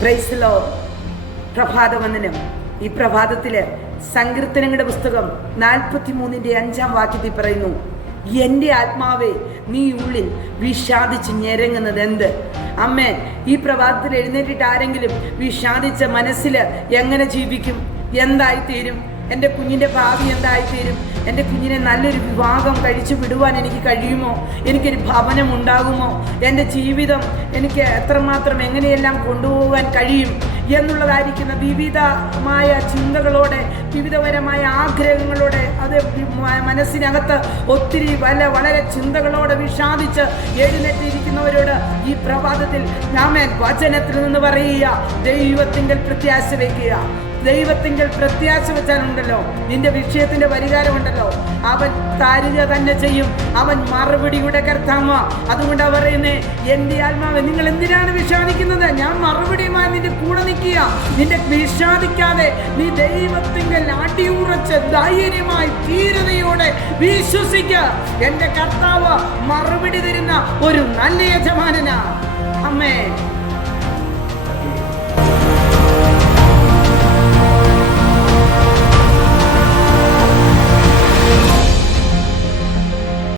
Praise the Lord. പ്രഭാതവന്ദനം. ഈ പ്രഭാതത്തില് സങ്കീർത്തനങ്ങളുടെ പുസ്തകം 43:5 പറയുന്നു, എൻ്റെ ആത്മാവേ നീ ഉള്ളിൽ വിഷാദിച്ച് ഞെരങ്ങുന്നത് എന്ത്? അമ്മേ, ഈ പ്രഭാതത്തിൽ എഴുന്നേറ്റിട്ട് ആരെങ്കിലും വിഷാദിച്ച മനസ്സിൽ എങ്ങനെ ജീവിക്കും? എന്തായിത്തീരും? എൻ്റെ കുഞ്ഞിൻ്റെ ഭാവി എന്തായിത്തീരും? എൻ്റെ കുഞ്ഞിനെ നല്ലൊരു വിവാഹം കഴിച്ചു വിടുവാൻ എനിക്ക് കഴിയുമോ? എനിക്കൊരു ഭവനം ഉണ്ടാകുമോ? എൻ്റെ ജീവിതം എനിക്ക് എത്രമാത്രം എങ്ങനെയെല്ലാം കൊണ്ടുപോകാൻ കഴിയും എന്നുള്ളതായിരിക്കുന്ന വിവിധമായ ചിന്തകളോടെ, വിവിധപരമായ ആഗ്രഹങ്ങളോടെ, അത് മനസ്സിനകത്ത് ഒത്തിരി വളരെ ചിന്തകളോടെ വിഷാദിച്ച് എഴുന്നേറ്റിരിക്കുന്നവരോട് ഈ പ്രഭാതത്തിൽ ആമേൻ വചനത്തിൽ നിന്ന് പറയുക, ദൈവത്തിങ്കൽ പ്രത്യാശ വയ്ക്കുക. ദൈവത്തിങ്കൽ പ്രത്യാശ വെച്ചാലുണ്ടല്ലോ, നിന്റെ വിഷയത്തിന്റെ പരിഹാരമുണ്ടല്ലോ, അവൻ തരുക തന്നെ ചെയ്യും. അവൻ മറുപടിയുടെ കർത്താവ്. അതുകൊണ്ടാ പറയുന്നേ, എൻ്റെ ആത്മാവ് നിങ്ങൾ എന്തിനാണ് വിഷാദിക്കുന്നത്? ഞാൻ മറുപടിയുമായി നിന്റെ കൂടെ നിൽക്കുക. നിന്റെ വിഷാദിക്കാതെ നീ ദൈവത്തിങ്കൽ അടിയുറച്ച് ധൈര്യമായി ധീരതയോടെ വിശ്വസിക്കുക. എൻ്റെ കർത്താവ് മറുപടി തരുന്ന ഒരു നല്ല യജമാനനാ. അമ്മേ,